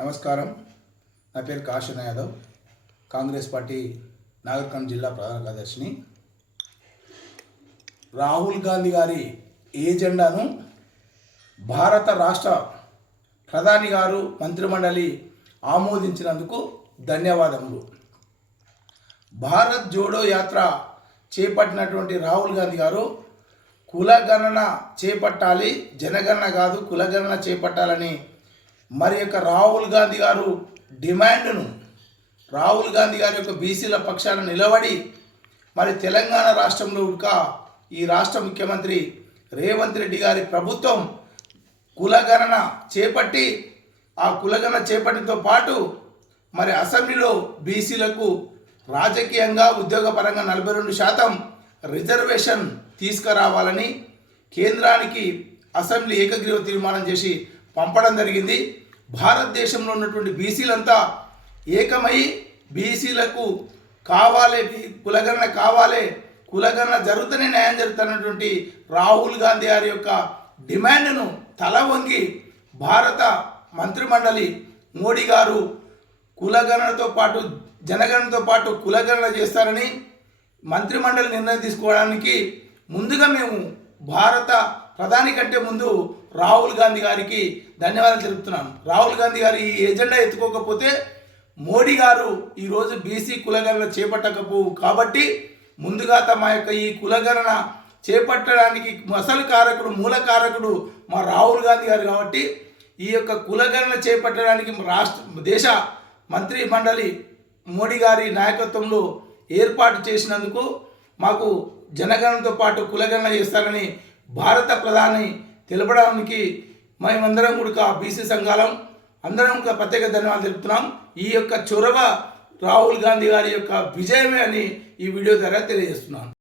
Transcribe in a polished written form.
నమస్కారం. నా పేరు కాశీనాథ్ యాదవ్, కాంగ్రెస్ పార్టీ నాగర్కర్నూలు జిల్లా ప్రధాన కార్యదర్శిని. రాహుల్ గాంధీ గారి ఏజెండాను భారత రాష్ట్ర ప్రధాని గారు మంత్రిమండలి ఆమోదించినందుకు ధన్యవాదములు. భారత్ జోడో యాత్ర చేపట్టినటువంటి రాహుల్ గాంధీ గారు కులగణన చేపట్టాలి, జనగణన కాదు కులగణన చేపట్టాలని మరి యొక్క రాహుల్ గాంధీ గారు డిమాండ్ను రాహుల్ గాంధీ గారి యొక్క బీసీల పక్షాన నిలబడి మరి తెలంగాణ రాష్ట్రంలో ఈ రాష్ట్ర ముఖ్యమంత్రి రేవంత్ రెడ్డి గారి ప్రభుత్వం కులగణన చేపట్టి ఆ కులగణన చేపట్టడంతో పాటు మరి అసెంబ్లీలో బీసీలకు రాజకీయంగా ఉద్యోగపరంగా 42% రిజర్వేషన్ తీసుకురావాలని కేంద్రానికి అసెంబ్లీ ఏకగ్రీవ తీర్మానం చేసి పంపడం జరిగింది. భారతదేశంలో ఉన్నటువంటి బీసీలంతా ఏకమై బీసీలకు కావాలి, కులగణన కావాలి, కులగణన జరుగుతూనే న్యాయం జరుగుతున్నటువంటి రాహుల్ గాంధీ గారి యొక్క డిమాండ్ను తల వంగి భారత మంత్రిమండలి మోడీ గారు కులగణనతో పాటు జనగణనతో పాటు కులగణన చేస్తారని మంత్రిమండలి నిర్ణయం తీసుకోవడానికి ముందుగా మేము భారత ప్రధాని కంటే ముందు రాహుల్ గాంధీ గారికి ధన్యవాదాలు తెలుపుతున్నాను. రాహుల్ గాంధీ గారు ఈ ఎజెండా ఎత్తుకోకపోతే మోడీ గారు ఈరోజు బీసీ కులగణన చేపట్టకపోవు. కాబట్టి ముందుగా తమ యొక్క ఈ కులగణన చేపట్టడానికి అసలు కారకుడు మూల కారకుడు మా రాహుల్ గాంధీ గారు. కాబట్టి ఈ యొక్క కులగణన చేపట్టడానికి దేశ మంత్రి మండలి మోడీ గారి నాయకత్వంలో ఏర్పాటు చేసినందుకు మాకు జనగణనతో పాటు కులగణన చేస్తారని భారత ప్రధాని తెలపడానికి మేమందరం కూడా బీసీ సంఘాలం అందరం ప్రత్యేక ధన్యవాదాలు తెలుపుతున్నాం. ఈ యొక్క చొరవ రాహుల్ గాంధీ గారి యొక్క విజయమే అని ఈ వీడియో ద్వారా తెలియజేస్తున్నాను.